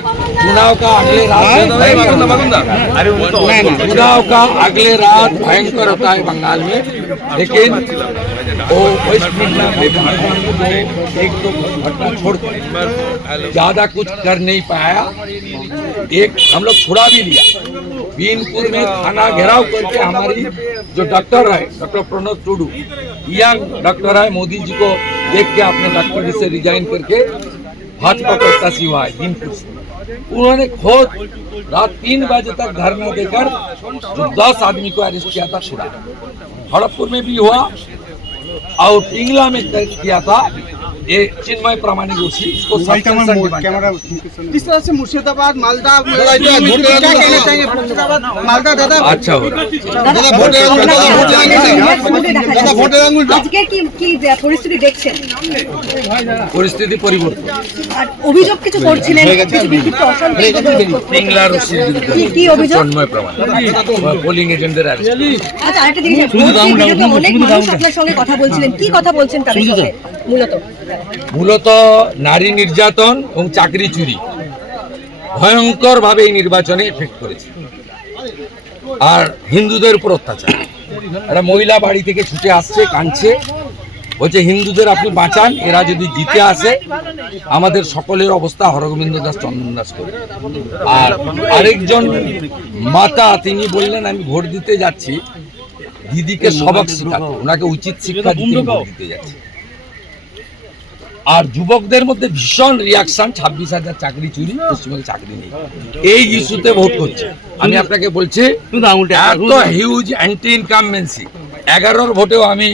चुनाव का अगले रात भयंकर होता है बंगाल में, लेकिन वो वेस्ट मिडनाम में एक दो घटना छोड़कर ज्यादा कुछ कर नहीं पाया। एक हम लोग छुड़ा भी लिया, बीनपुर में थाना घेराव करके हमारी जो डॉक्टर है, doctor Pranab Tudu, young doctor है, मोदी जी को देख के अपने डॉक्टर से रिजाइन करके भाजपा प्रत्याशी हुआ है बीनपुर से। उन्होंने खुद रात 3 बजे तक धरना देकर जो 10 आदमी को अरेस्ट किया था छुड़ा। खड़गपुर में भी हुआ और पिंगला में किया था ये चिन्मय प्रामाणिक दोषी, इसको जिस तरह से मुर्शिदाबाद मालदा क्या कहना चाहिए मालदा दादा अच्छा हो रहा আজকে কি পরিস্থিতি দেখছেন? পরিস্থিতি পরিবর্তন, আর অভিযোগ কিছু করছিলেন, কিছু বিক্ষিপ্ত অশান্তি পিংলার কি অভিযোগ? চিন্ময় প্রামাণিক পোলিং এজেন্টদের অ্যারেস্ট। আচ্ছা, আরেকটা জিনিস, অনেক মানুষ আপনার সঙ্গে কথা বলছিলেন, কি কথা বলছেন তাদের সাথে? মূলত নারী নির্যাতন এবং চাকরি চুরি ভয়ঙ্কর ভাবে এই নির্বাচনে এফেক্ট করেছে, আর হিন্দুদের উপর অত্যাচার। একটা মহিলা বাড়ি থেকে ছুটে আসছে, কাঁদছে, বলছে হিন্দুদের আপনি বাঁচান, এরা যদি জিতে আসে আমাদের সকলের অবস্থা হরগোবিন্দ দাস চন্দন দাস করে। আর আরেকজন মাতা তিনি বললেন আমি ভোট দিতে যাচ্ছি, দিদিকে সবক শিখাতে, ওনাকে উচিত শিক্ষা দিতে ভোট দিতে যাচ্ছি। আর যুবকদের মধ্যে ভীষণ রিয়াকশন, 26,000 চাকরি চুরি, পশ্চিমবঙ্গে চাকরি নেই, এই ইস্যুতে ভোট করছে। আমি আপনাকে বলছি এত হিউজ অ্যান্টি ইনকামবেন্সি, 11 ভোটেও আমি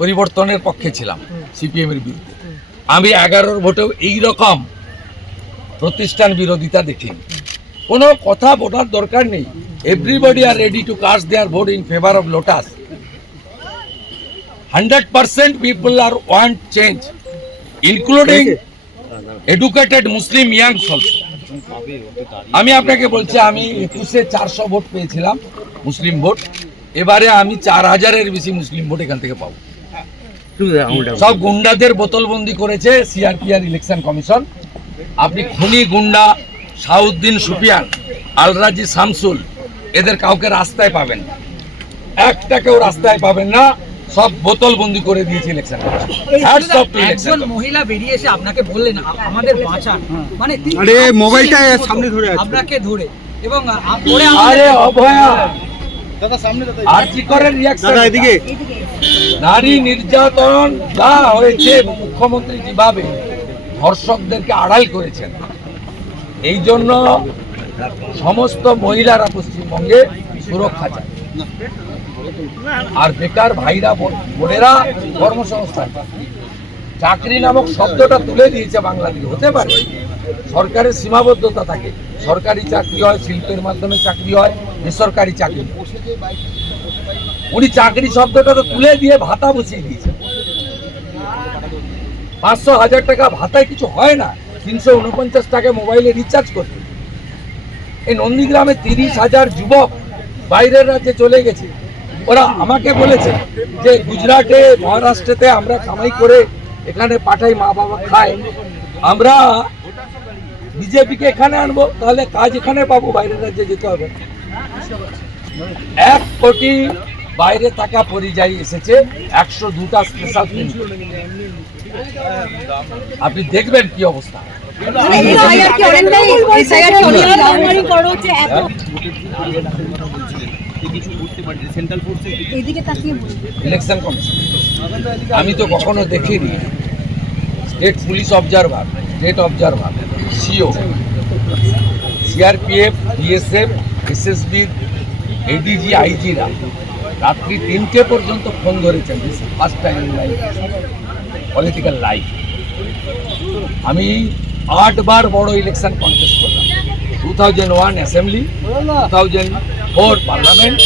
পরিবর্তনের পক্ষে ছিলাম সিপিএম এর বিরুদ্ধে। আমি 11 ভোটেও এইরকম প্রতিষ্ঠান বিরোধিতা দেখিনি। কোনো কথা বলার দরকার নেই, everybody are ready to cast their vote in favour of lotus. 100% people are want change, including educated Muslim youngs also. আমি আপনাকে বলছি আমি 21-এ 400 ভোট পেয়েছিলাম মুসলিম ভোট, এবারে আমি 4000-এর বেশি মুসলিম ভোট এখান থেকে পাবো। সব গুন্ডাদের বোতলবন্দি করেছে সিআরপিআর ইলেকশন কমিশন। আপনি খুনি গুন্ডা শাহউদ্দিন সুফিয়ান, আলরাজি শামসুল, এদের কাউকে রাস্তায় পাবেন না, একটাকেও রাস্তায় পাবেন না, সব বোতল বন্দি করে দিয়েছে ইলেকশন। একজন মহিলা বেরিয়ে এসে আপনাকে বললেন আমাদের বাঁচান, মানে আরে মোবাইলটা সামনে ধরে আছে আপনাকে ধরে, এবং আরে অভয়া দাদা সামনে দাদা আর কি করে রিঅ্যাকশন দাদা এদিকে নারী নির্যাতন যা হয়েছে, মুখ্যমন্ত্রী যেভাবে ধর্ষকদেরকে আড়াল করেছেন, এই জন্য সমস্ত মহিলারা পশ্চিমবঙ্গে সুরক্ষা চায়। আর বেকার ভাইরা বোনেরা কর্মসংস্থান, চাকরি নামক শব্দটা তুলে দিয়েছে বাংলাদেশ। হতে পারে সরকারের সীমাবদ্ধতা থাকে, সরকারি চাকরি হয়, শিল্পের মাধ্যমে চাকরি হয়, বেসরকারি চাকরি। উনি চাকরি শব্দটা তো তুলে দিয়ে ভাতা বসিয়ে দিয়েছে। 500,000 টাকা ভাতায় কিছু হয় না, 349 টাকা মোবাইলে রিচার্জ করতে। এই নন্দীগ্রামে 30,000 যুবক বাইরের রাজ্যে চলে গেছে। ওরা আমাকে বলেছে যে গুজরাটে, মহারাষ্ট্রেতে আমরা কামাই করে এখানে পাঠাই, মা বাবা খায়, আমরা বিজেপিকে এখানে আনবো, তাহলে কাজ এখানে পাবো, বাইরের রাজ্যে যেতে হবে। 1 কোটি বাইরে থাকা পরিযায়ী এসেছে, 102টা স্পেশাল ট্রেন। আপনি দেখবেন কি অবস্থা। ইলেকশন কমিশন আমি তো কখনো দেখিনি। State police observer, state observer, CO, CRPF, BSF, SSB, ADG, আইজিরা রাত্রি 3টে পর্যন্ত ফোন ধরেছেন। First time in life, political life. আমি 8 বার বড় ইলেকশন কন্টেস্ট করলাম, 2001 অ্যাসেম্বলি, 2004 পার্লামেন্ট,